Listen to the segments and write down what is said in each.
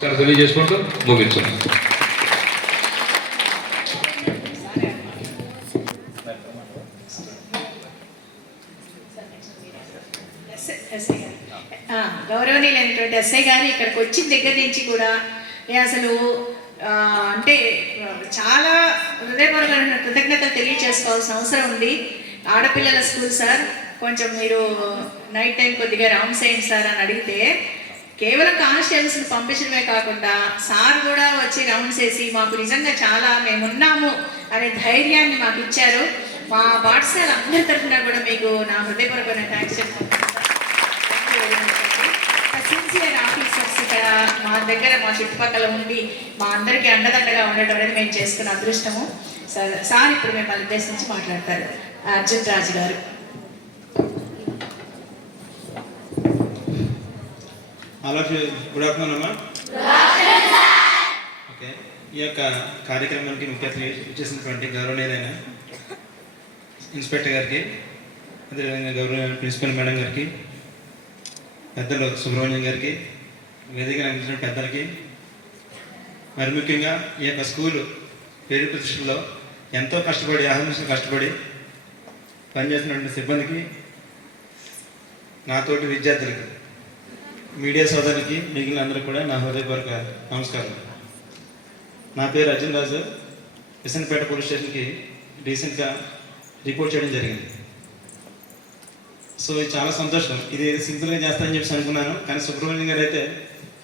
తెలియజేసుకుంటూ ముగించాం. గౌరవనీయులైనటువంటి ఎస్ఐ గారు ఇక్కడికి వచ్చిన దగ్గర నుంచి కూడా అసలు అంటే చాలా హృదయపూర్వకమైన కృతజ్ఞతలు తెలియజేసుకోవాల్సిన అవసరం ఉంది. ఆడపిల్లల స్కూల్ సార్, కొంచెం మీరు నైట్ టైం కొద్దిగా రౌండ్స్ అయ్యింది సార్ అని అడిగితే కేవలం కానిస్టేబుల్స్ని పంపించడమే కాకుండా సార్ కూడా వచ్చి రౌండ్స్ వేసి మాకు నిజంగా చాలా మేమున్నాము అనే ధైర్యాన్ని మాకు ఇచ్చారు. మా పాఠశాల అందరి తరఫున కూడా మీకు నా హృదయపూర్వకమైన థ్యాంక్స్ చెప్తున్నాను. సిన్సియర్ ఆఫీసర్స్ ఇక్కడ మా దగ్గర మా చుట్టుపక్కల ఉండి మా అందరికీ అండదండగా ఉండటం అనేది మేము చేసుకున్న అదృష్టము. సార్ ఇప్పుడు మిమ్మల్ని ఉద్దేశించి మాట్లాడతారు. అర్జున్ రాజు గారు. గుడ్ ఆఫ్టర్నూన్ అమ్మా. ఓకే, ఈ యొక్క కార్యక్రమానికి ముఖ్య అతిథి ఇచ్చేసినటువంటి గౌరవనీయులైన ఇన్స్పెక్టర్ గారికి, అదేవిధంగా గౌరవనీయ ప్రిన్సిపల్ మేడం గారికి, పెద్దలు సుబ్రహ్మణ్యం గారికి, వేదిక అందించిన పెద్దలకి, మరి ముఖ్యంగా ఈ యొక్క స్కూలు పేరు ప్రతిష్టలో ఎంతో కష్టపడి ఆహ్వానించిన కష్టపడి పనిచేస్తున్నటువంటి సిబ్బందికి, నాతోటి విద్యార్థులకి, మీడియా సోదరులకి, మిగిలిన అందరూ కూడా నా హృదయపూర్వక నమస్కారం. నా పేరు అర్జున్ రాజు. విసనపేట పోలీస్ స్టేషన్కి రీసెంట్గా రిపోర్ట్ చేయడం జరిగింది. సో ఇది చాలా సంతోషం. ఇది సింపుల్గా చేస్తానని చెప్పి అనుకున్నాను, కానీ సుబ్రహ్మణ్యం గారు అయితే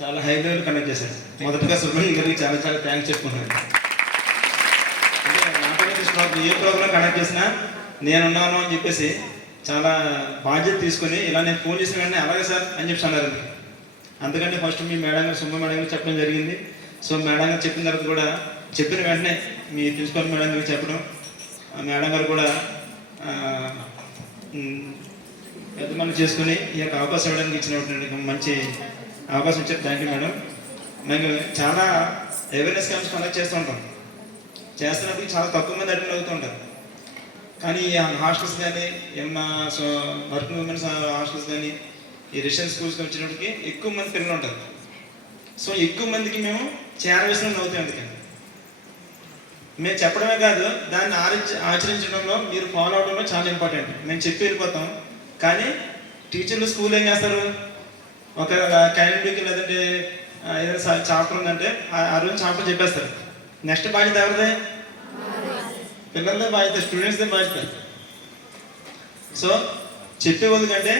చాలా హై లెవెల్ కండక్ట్ చేశారు. మొదటగా సుబ్రహ్మణ్యం గారికి చాలా చాలా థ్యాంక్స్ చెప్పుకున్నాను. అంటే ఏ ప్రోగ్రామ్ కండక్ట్ చేసినా నేనున్నాను అని చెప్పేసి చాలా బాధ్యత తీసుకొని ఇలా నేను ఫోన్ చేసిన వెంటనే అలాగే సార్ అని చెప్పి అన్నారు. అందుకంటే ఫస్ట్ మీ మేడం గారు, సుబ్బ మేడం గారు చెప్పడం జరిగింది. సో మేడం గారు చెప్పిన తర్వాత కూడా చెప్పిన వెంటనే మీ ప్రిన్సిపల్ మేడం గారికి చెప్పడం, మేడం గారు కూడా పెద్ద మనం చేసుకుని ఈ యొక్క అవకాశం ఇవ్వడానికి ఇచ్చినటువంటి మంచి అవకాశం ఇచ్చారు. Thank you madam. మేము చాలా అవేర్నెస్ క్యాంప్స్ కండక్ట్ చేస్తూ ఉంటాం. చేస్తున్నప్పుడు చాలా తక్కువ మంది అటెండ్ అవుతూ ఉంటారు. కానీ ఈ హాస్టల్స్ కానీ ఏమన్నా వర్కింగ్ ఉమెన్స్ హాస్టల్స్ కానీ ఈ రెసిడెన్షియల్ స్కూల్స్కి వచ్చినప్పటికి ఎక్కువ మంది పిల్లలు ఉంటారు. సో ఎక్కువ మందికి మేము చేరవేసిన అవుతాం. అందుకని మేము చెప్పడమే కాదు, దాన్ని ఆచరించడంలో మీరు ఫాలో అవడంలో చాలా ఇంపార్టెంట్. మేము చెప్పి వెళ్ళిపోతాం, కానీ టీచర్లు స్కూల్ ఏం చేస్తారు, ఒక క్యాండిడేట్కి లేదంటే ఏదైనా చాప్టర్ ఉందంటే ఆ రోజు చాప్టర్ చెప్పేస్తారు. నెక్స్ట్ బాధ్యత ఎవరిదే? పిల్లలదే బాధ్యత, స్టూడెంట్స్దే బాధ్యత. సో చెప్పేవాళ్ళు కంటే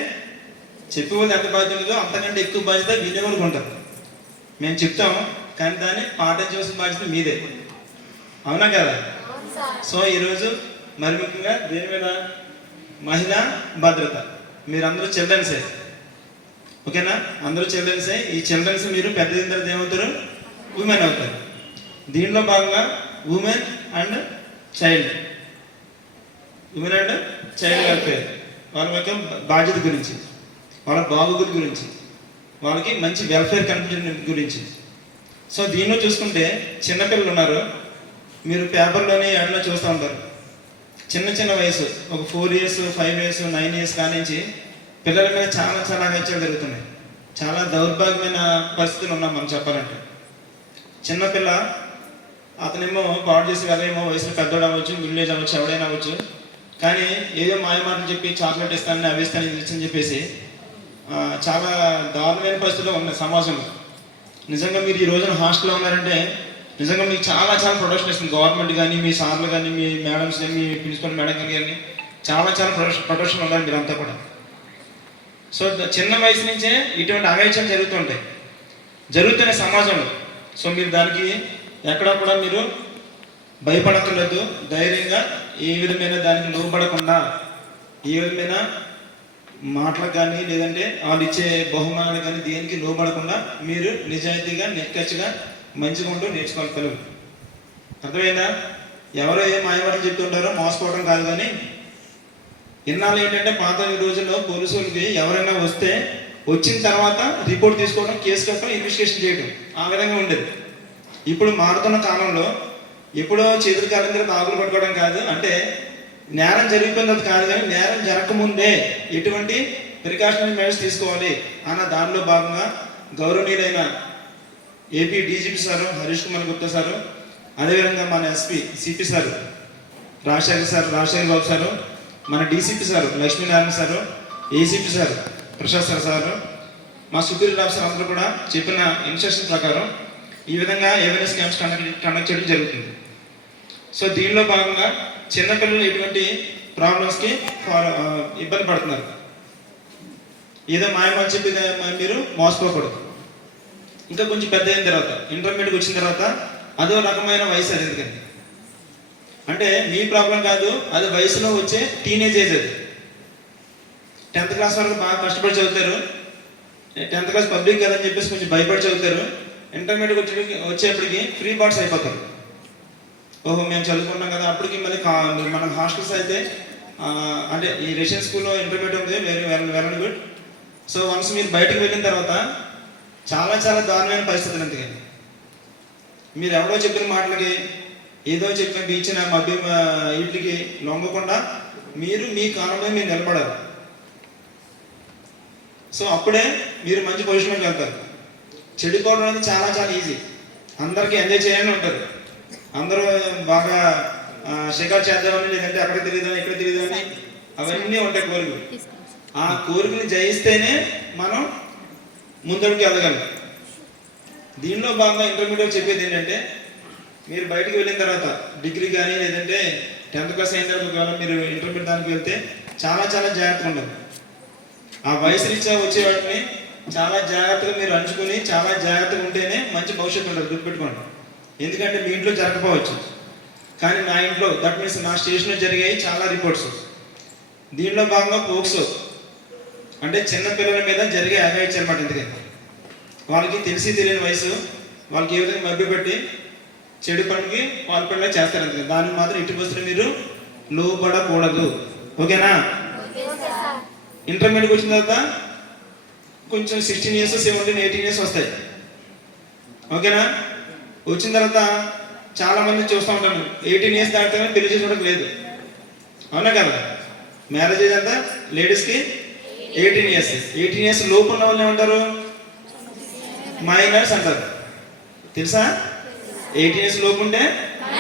చెప్పేవాళ్ళు ఎంత బాధ్యత ఉందో అంతకంటే ఎక్కువ బాధ్యత వినేవాళ్ళకి ఉంటుంది. మేము చెప్తాము, కానీ దాన్ని పాటించవలసిన బాధ్యత మీదే. అవునా కదా? సో ఈరోజు మరి ముఖ్యంగా దేని మీద? మహిళా భద్రత. మీరందరూ చిల్డ్రన్సే, ఓకేనా? అందరూ చిల్డ్రన్సే. ఈ చిల్డ్రన్స్ మీరు పెద్ద తర్వాత ఏమవుతారు? ఉమెన్ అవుతారు. దీంట్లో భాగంగా women and child, women and child welfare, వాళ్ళ యొక్క బాధ్యత గురించి, వాళ్ళ బాగోగుల గురించి, వాళ్ళకి మంచి వెల్ఫేర్ కల్పించడం గురించి. సో దీనిలో చూసుకుంటే చిన్నపిల్లలు ఉన్నారు. మీరు పేపర్లోనే ఎన్నో చూస్తూ ఉంటారు. చిన్న చిన్న వయసు, ఒక 4 years 5 years 9 years కానించి పిల్లల మీద చాలా చాలా హత్యలు జరుగుతున్నాయి. చాలా దౌర్భాగ్యమైన పరిస్థితులు ఉన్నాం మనం చెప్పాలంటే. చిన్నపిల్ల అతనేమో పాడు చేసి వెళ్ళేమో వయసులో పెద్దోడు అవ్వచ్చు, మిడిల్ ఏజ్ అవ్వచ్చు, ఎవడైనా అవ్వచ్చు, కానీ ఏదో మాయమాటలు చెప్పి చాక్లెట్ ఇస్తానని అవి ఇస్తానని ఇచ్చని చెప్పేసి చాలా దారుణమైన పరిస్థితుల్లో ఉన్నాయి సమాజంలో. నిజంగా మీరు ఈ రోజున హాస్టల్లో ఉన్నారంటే నిజంగా మీకు చాలా చాలా ప్రొటెక్షన్ ఇస్తుంది గవర్నమెంట్ కానీ, మీ సార్లు కానీ, మీ మేడమ్స్ కానీ, మీ ప్రిన్సిపల్ మేడం కానీ చాలా చాలా ప్రొటెక్షన్ ఉండాలి మీరంతా కూడా. సో చిన్న వయసు నుంచే ఇటువంటి అఘాయిత్యాలు జరుగుతున్నాయి సమాజంలో. సో మీరు దానికి ఎక్కడా కూడా మీరు భయపడక్కర్లేదు. ధైర్యంగా ఏ విధమైన దానికి లోబడకుండా, ఏ విధమైన మాటలకు కానీ లేదంటే వాళ్ళు ఇచ్చే బహుమానాలు కానీ దేనికి లోబడకుండా మీరు నిజాయితీగా నిక్కచ్చిగా మంచిగా ఉంటూ నేర్చుకోవాలి తెలుగు. అర్థమైందా? ఎవరో ఏ మాయమాటలు చెప్తుంటారో మోసపోవడం కాదు. కానీ ఇన్నాళ్ళు ఏంటంటే పాత రోజుల్లో పోలీసులకి ఎవరైనా వస్తే వచ్చిన తర్వాత రిపోర్ట్ తీసుకోవడం, కేసు కట్టడం, ఇన్వెస్టిగేషన్ చేయడం, ఆ విధంగా ఉండేది. ఇప్పుడు మారుతున్న కాలంలో ఎప్పుడో చేతులు కాలం దగ్గర ఆకులు పట్టుకోవడం కాదు, అంటే నేరం జరిగిపోయినది కాదు, కానీ నేరం జరగకముందే ఎటువంటి ప్రికాషనరీ మెజర్స్ తీసుకోవాలి అన్న దానిలో భాగంగా గౌరవనీయులైన AP DGP sir Harish Kumar Gupta sir, అదేవిధంగా మన ఎస్పీ సిపి సారు రాజశేఖర్ బాబు సారు, మన DCP sir Lakshminarayana sir, ACP sir Prasad sir, మా సుపీరియర్ ఆఫీసర్ అందరూ కూడా చెప్పిన ఇన్స్ట్రక్షన్ ప్రకారం ఈ విధంగా అవేర్నెస్ క్యాంప్స్ కండక్ట్ చేయడం జరుగుతుంది. సో దీనిలో భాగంగా చిన్నపిల్లలు ఎటువంటి ప్రాబ్లమ్స్కి ఇబ్బంది పడుతున్నారు. ఏదో మాయమని చెప్పి మీరు మోసపోకూడదు. ఇంకా కొంచెం పెద్ద అయిన తర్వాత ఇంటర్మీడియట్కి వచ్చిన తర్వాత అదో రకమైన వయసు అది. ఎందుకని అంటే మీ ప్రాబ్లం కాదు, అది వయసులో వచ్చే టీనేజ్ ఏజ్. అది 10th క్లాస్ వరకు బాగా కష్టపడి చదువుతారు. 10th క్లాస్ పబ్లిక్ కదని చెప్పేసి కొంచెం భయపడి చదువుతారు. ఇంటర్మీడియట్ వచ్చేప్పటికి ఫ్రీ బాట్స్ అయిపోతారు. ఓహో మేము చదువుకున్నాం కదా. అప్పటికి మళ్ళీ మన హాస్టల్స్ అయితే అంటే ఈ రెసిడెన్స్ స్కూల్లో ఇంటర్మీడియట్ ఉంది, వెరీ గుడ్. సో వన్స్ మీరు బయటకు వెళ్ళిన తర్వాత చాలా చాలా దారుణమైన పరిస్థితులు. ఎందుకని మీరు ఎవరో చెప్పిన మాటలకి, ఏదో చెప్పిన ఇచ్చిన వీటికి లొంగకుండా మీరు మీ కాలంలో మీరు నిలబడాలి. సో అప్పుడే మీరు మంచి పొజిషన్లోకి వెళ్తారు. చెడిపోవడం అనేది చాలా చాలా ఈజీ. అందరికీ ఎంజాయ్ చేయాలని ఉంటారు. అందరూ బాగా షికారు చేద్దామని, లేదంటే అక్కడ తెలియదని ఇక్కడ తెలియదని అవన్నీ ఉంటాయి కోరికలు. ఆ కోరికలు జయిస్తేనే మనం ముందడుగు వెళ్ళగలం. దీనిలో భాగంగా ఇంటర్మీడియట్ చెప్పేది ఏంటంటే, మీరు బయటకు వెళ్ళిన తర్వాత డిగ్రీ కానీ లేదంటే 10th క్లాస్ అయిన తర్వాత ఒకవేళ మీరు ఇంటర్మీడియట్ దానికి వెళ్తే చాలా చాలా జాగ్రత్తగా ఉండాలి. ఆ వయసు రీత్యా వచ్చే వాటిని చాలా జాగ్రత్తగా మీరు అంచుకొని చాలా జాగ్రత్తగా ఉంటేనే మంచి భవిష్యత్తు ఉంటుంది. గుర్తుపెట్టుకోండి. ఎందుకంటే మీ ఇంట్లో జరగకపోవచ్చు, కానీ నా ఇంట్లో దట్ మీన్స్ నా స్టేషన్లో జరిగాయి చాలా రిపోర్ట్స్. దీనిలో భాగంగా పోక్సో అంటే చిన్న పిల్లల మీద జరిగే అఘాయిత్యం అన్నమాట. ఎందుకని వాళ్ళకి తెలిసి తెలియని వయసు, వాళ్ళకి ఏ విధంగా మభ్యపెట్టి చెడు పనికి పాల్పడేలా చేస్తారు. అందుకని దానికి మాత్రం ఇటు బస్సులు మీరు లోపడకూడదు. ఓకేనా? ఇంటర్మీడియట్కి వచ్చిన తర్వాత కొంచెం 16 years 17 18 years వస్తాయి. ఓకేనా? వచ్చిన తర్వాత చాలా మంది చూస్తూ ఉంటాను 18 years దాటితే పెళ్లి చేసుకోవడం లేదు. అవునా కదా? మ్యారేజ్ ఏజ్ అంతా లేడీస్కి 18 years. 18 years లోపు ఉన్న వాళ్ళు ఏమంటారు? మైనర్స్ అంటారు. తెలుసా? 18 years లోపు ఉంటే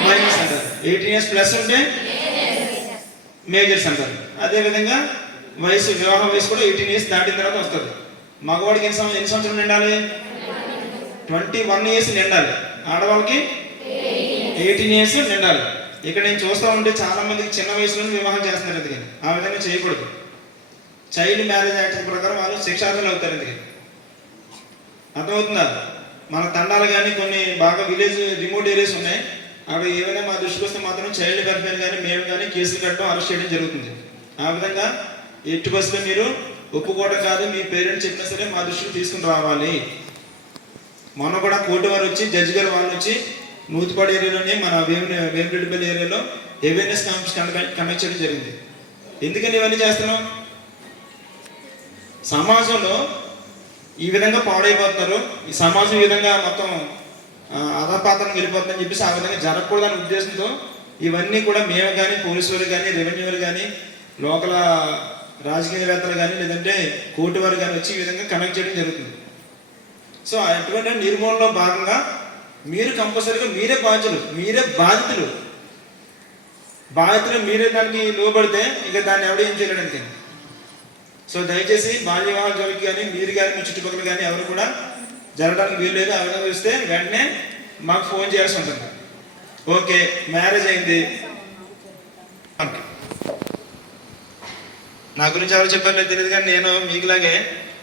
మైనర్స్ అంటారు. 18 years ప్లస్ ఉంటే మేజర్స్ అంటారు. అదేవిధంగా వివాహ వయసు కూడా 18 years దాటిన తర్వాత వస్తుంది. మగవాడికి ఎన్ని సంవత్సరాలు నిండాలి? 21 years నిండాలి. ఆడవాళ్ళకి 18 years నిండాలి. ఇక్కడ నేను చూస్తూ ఉంటే చాలా మందికి చిన్న వయసులోనే వివాహం చేస్తున్నారు. ఎందుకని ఆ విధంగా చేయకూడదు. చైల్డ్ మ్యారేజ్ యాక్ట్ ప్రకారం వాళ్ళు శిక్షార్హులు అవుతారు. ఎందుకని అర్థమవుతుందా? మన తండాలు కానీ కొన్ని బాగా విలేజ్ రిమోట్ ఏరియాస్ ఉన్నాయి. అక్కడ ఏమైనా మా దృష్టికి వస్తే మాత్రం చైల్డ్ వెల్ఫేర్ కానీ మేము కానీ కేసులు కట్టడం అరెస్ట్ చేయడం జరుగుతుంది. ఆ విధంగా ఎట్టి బస్సులో మీరు ఒప్పుకోవడం కాదు, మీ పేరెంట్స్ చెప్పినా సరే మా దృష్టికి తీసుకుని రావాలి. మొన్న కూడా కోర్టు వారు వచ్చి జడ్జి గారు వాళ్ళు వచ్చి నూతిపాడు ఏరియాలోనే మన వేమిరెడ్డిపల్లి ఏరియాలో అవేర్నెస్ క్యాంప్స్ కండక్ట్ చేయడం జరిగింది. ఎందుకని ఇవన్నీ చేస్తున్నాం? సమాజంలో ఈ విధంగా పాడైపోతున్నారు, ఈ సమాజం ఈ విధంగా మొత్తం అధపాతం వెళ్ళిపోతుందని చెప్పేసి ఆ విధంగా జరగకూడదనే ఉద్దేశంతో ఇవన్నీ కూడా మేము కానీ పోలీసు వారు కానీ రెవెన్యూ వారు కానీ లోకల్ రాజకీయవేత్తలు కానీ లేదంటే కోర్టు వారు కానీ వచ్చి ఈ విధంగా కనెక్ట్ చేయడం జరుగుతుంది. సో అటువంటి నిర్మూలనలో భాగంగా మీరు కంపల్సరీగా మీరే బాధితులు మీరే దానికి లోబడితే ఇక దాన్ని ఎవడో ఏం చేయలేడు. అందుకని సో దయచేసి బాల్య వివాహాల జోలికి కానీ మీరు కానీ మీ చుట్టుపక్కల కానీ ఎవరు కూడా జరగడానికి వీలు లేదు. ఆ విధంగా చూస్తే వెంటనే మాకు ఫోన్ చేయాల్సి ఉంటుంది. ఓకే, మ్యారేజ్ అయింది, నా గురించి ఎవరు చెప్పారో తెలియదు కానీ నేను మీకులాగే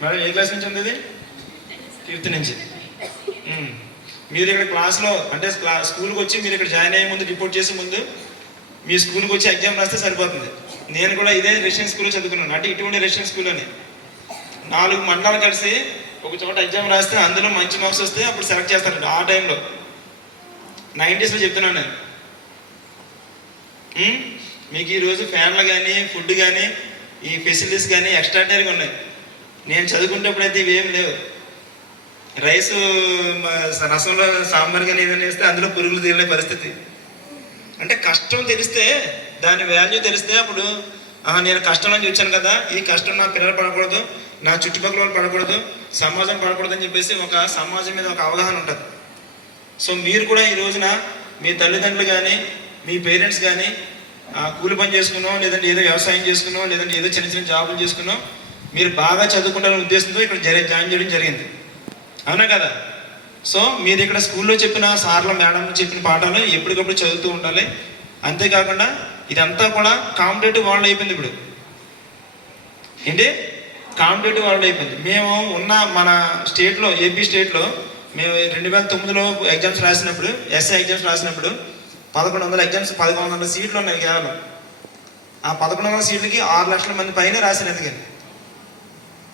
మేడం ఏ క్లాస్ నుంచి ఉంది? ఇది 5th నుంచి. మీరు ఇక్కడ క్లాస్లో అంటే స్కూల్కి వచ్చి మీరు ఇక్కడ జాయిన్ అయ్యే ముందు రిపోర్ట్ చేసే ముందు మీ స్కూల్కి వచ్చి ఎగ్జామ్ రాస్తే సరిపోతుంది. నేను కూడా ఇదే రెసిడెన్స్ స్కూల్లో చదువుకున్నాను. అంటే ఇటువంటి రెసిడెన్స్ స్కూల్ అని 4 మండలాలు కలిసి ఒక చోట ఎగ్జామ్ రాస్తే అందులో మంచి మార్క్స్ వస్తే అప్పుడు సెలెక్ట్ చేస్తానండి. ఆ టైంలో 90s చెప్తున్నాను నేను. మీకు ఈరోజు ఫ్యాన్లు కానీ ఫుడ్ కానీ ఈ ఫెసిలిటీస్ కానీ ఎక్స్ట్రాడినరీగా ఉన్నాయి. నేను చదువుకునేటప్పుడైతే ఇవేం లేవు. రైస్ రసంలో సాంబార్ కానీ ఏదైనా వేస్తే అందులో పురుగులు తీరే పరిస్థితి. అంటే కష్టం తెలిస్తే దాని వాల్యూ తెలిస్తే అప్పుడు నేను కష్టంలో చూచాను కదా, ఈ కష్టం నా పిల్లలు పడకూడదు, నా చుట్టుపక్కల వాళ్ళు పడకూడదు, సమాజం పడకూడదు అని చెప్పేసి ఒక సమాజం మీద ఒక అవగాహన ఉంటుంది. సో మీరు కూడా ఈ రోజున మీ తల్లిదండ్రులు కానీ మీ పేరెంట్స్ కానీ కూలి పని చేసుకున్నాం, లేదంటే ఏదో వ్యవసాయం చేసుకున్నాం, లేదంటే ఏదో చిన్న చిన్న జాబులు చేసుకున్నాం, మీరు బాగా చదువుకుంటారనే ఉద్దేశంతో ఇక్కడ జాయిన్ చేయడం జరిగింది. అవునా కదా? సో మీరు ఇక్కడ స్కూల్లో చెప్పిన సార్ల మేడం చెప్పిన పాఠాలు ఎప్పటికప్పుడు చదువుతూ ఉండాలి. అంతేకాకుండా ఇదంతా కూడా కాంపిటేటివ్ వరల్డ్ అయిపోయింది. ఇప్పుడు ఏంటి కాంపిటేటివ్ వరల్డ్ అయిపోయింది. మేము ఉన్న మన స్టేట్లో, ఏపీ స్టేట్లో మేము 2009లో ఎగ్జామ్స్ రాసినప్పుడు, ఎస్ఏ ఎగ్జామ్స్ రాసినప్పుడు 1100 ఎగ్జామ్స్, 1100 సీట్లు ఉన్నాయి కేవలం. ఆ 1100 సీట్లకి 6 లక్షల మంది పైన రాశారు. ఎందుకని?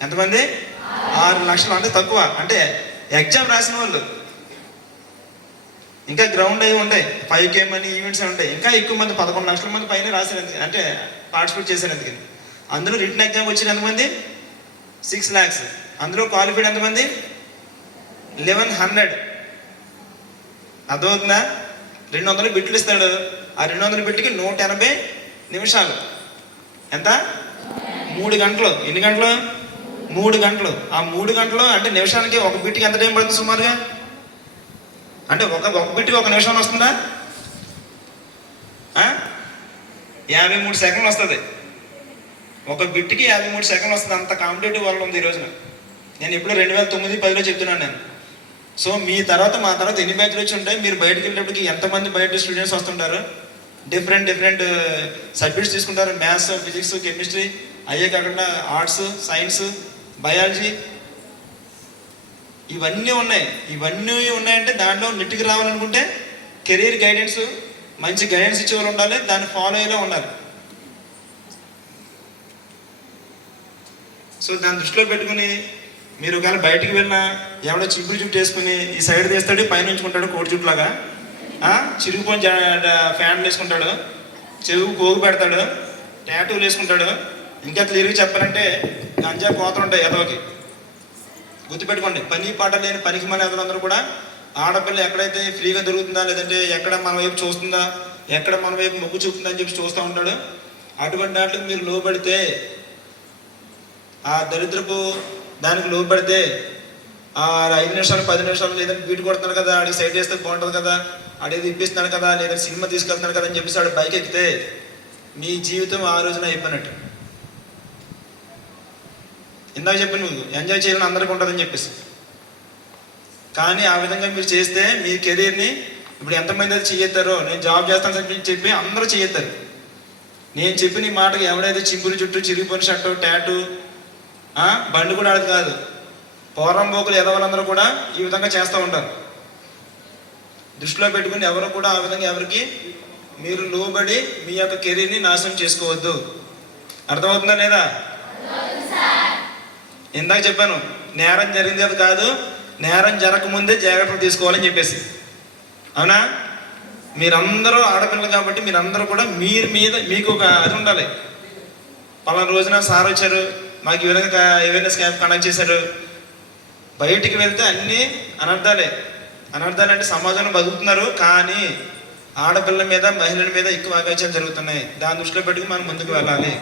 ఎంతమంది? 6 లక్షలు. అంటే తక్కువ. అంటే ఎగ్జామ్ రాసిన వాళ్ళు ఇంకా గ్రౌండ్ అవి ఉంటాయి, 5K మనీ ఈవెంట్స్ ఉంటాయి, ఇంకా ఎక్కువ మంది 11 లక్షల మంది పైన రాశారు. అంటే పార్టిసిపేట్ చేశారు. ఎందుకని? అందులో రిటన్ ఎగ్జామ్ వచ్చిన ఎంతమంది? 6 lakhs. అందులో క్వాలిఫైడ్ ఎంతమంది? 1100. అర్థమవుతుందా? 200 బిట్లు ఇస్తాడు. ఆ 200 బిట్లకి 180 నిమిషాలు. ఎంత? 3 గంటలు. ఎన్ని గంటలు? 3 గంటలు. ఆ 3 గంటలు అంటే నిమిషానికి ఒక బిట్కి ఎంత టైం పడుతుంది సుమారుగా? అంటే ఒక బిట్కి 1 నిమిషం వస్తుందా? 53 సెకండ్లు వస్తుంది. ఒక బిట్కి 53 సెకండ్లు వస్తుంది. అంత కాంపిటేటివ్ వరల్డ్ ఉంది ఈ రోజున. నేను ఇప్పుడు 2009-10లో చెప్తున్నాను నేను. సో మీ తర్వాత మా తర్వాత ఎన్ని బ్యాచ్లు వచ్చి ఉంటాయి? మీరు బయటకు వెళ్ళేటప్పటికి ఎంతమంది బయట స్టూడెంట్స్ వస్తుంటారు? డిఫరెంట్ సబ్జెక్ట్స్ తీసుకుంటారు. మ్యాథ్స్, ఫిజిక్స్, కెమిస్ట్రీ, అయ్యే కాకుండా ఆర్ట్స్, సైన్స్, బయాలజీ, ఇవన్నీ ఉన్నాయి. ఇవన్నీ ఉన్నాయంటే దాంట్లో నెట్కి రావాలనుకుంటే కెరీర్ గైడెన్స్, మంచి గైడెన్స్ ఇచ్చే వాళ్ళు ఉండాలి, దాన్ని ఫాలో అయ్యేలా ఉండాలి. సో దాన్ని దృష్టిలో పెట్టుకుని మీరు ఒకవేళ బయటికి వెళ్ళినా ఎవడో చిగురు జుట్టు వేసుకుని ఈ సైడ్ తీస్తాడు, పైన ఉంచుకుంటాడు కోడి జుట్టులాగా, చిరుగుపోని ఫ్యాన్లు వేసుకుంటాడు, చెవు కోగు పెడతాడు, టాటూలు వేసుకుంటాడు. ఇంకా క్లియర్గా చెప్పాలంటే గంజా కోతలు ఉంటాయి ఎదవకి. గుర్తుపెట్టుకోండి, పని పాట లేని పనికి మన ఎదలందరూ కూడా ఆడపిల్ల ఎక్కడైతే ఫ్రీగా దొరుకుతుందా, లేదంటే ఎక్కడ మన వైపు చూస్తుందా, ఎక్కడ మన వైపు మొగ్గు చూపుతుందా అని చెప్పి చూస్తూ ఉంటాడు. అటువంటి దాంట్లో మీరు లోబడితే, ఆ దరిద్రపు దానికి లోబడితే, ఆ 5 నిమిషాలు 10 నిమిషాలు లేదంటే బీట్ కొడుతున్నాడు కదా, ఆడికి సైడ్ చేస్తే బాగుంటుంది కదా, ఆడేది ఇప్పిస్తున్నాడు కదా, లేదా సినిమా తీసుకెళ్తున్నాడు కదా అని చెప్పేసి ఆడు బైక్ ఎక్కితే మీ జీవితం ఆ రోజున అయిపోయినట్టు. ఇందాక చెప్పి నువ్వు ఎంజాయ్ చేయాలని అందరికీ ఉంటుందని చెప్పేసి, కానీ ఆ విధంగా మీరు చేస్తే మీ కెరీర్ని ఇప్పుడు ఎంతమంది అది చేయెత్తారో, నేను జాబ్ చేస్తాను చెప్పి అందరూ చేయెత్తారు. నేను చెప్పిన ఈ మాటకి ఎవడైతే చింపులు చుట్టూ, చిరిగిపోయిన షర్టు, టాటూ, బండి కూడా ఆడదు కాదు, పోరంబోకులు ఎదవాళ్ళందరూ కూడా ఈ విధంగా చేస్తూ ఉంటారు. దృష్టిలో పెట్టుకుని ఎవరు కూడా ఆ విధంగా ఎవరికి మీరు లోబడి మీ యొక్క కెరీర్ని నాశనం చేసుకోవద్దు. అర్థమవుతుందా లేదా? ఇందాక చెప్పాను, నేరం జరిగింది అది కాదు, నేరం జరగకముందే జాగ్రత్తలు తీసుకోవాలని చెప్పేసి. అవునా? మీరందరూ ఆడపిల్లలు కాబట్టి మీరందరూ కూడా మీకు ఒక అది ఉండాలి. పలానా రోజున సార్ వచ్చారు, మాకు ఈ విధంగా అవేర్నెస్ క్యాంప్ కండక్ట్ చేశారు. బయటికి వెళ్తే అన్నీ అనర్థాలే. అనర్థాలంటే సమాజంలో బతుకుతున్నారు, కానీ ఆడపిల్లల మీద, మహిళల మీద ఎక్కువ ఆగాచాలు జరుగుతున్నాయి. దాని దృష్టిలో పెట్టుకుని మనం ముందుకు వెళ్ళాలి.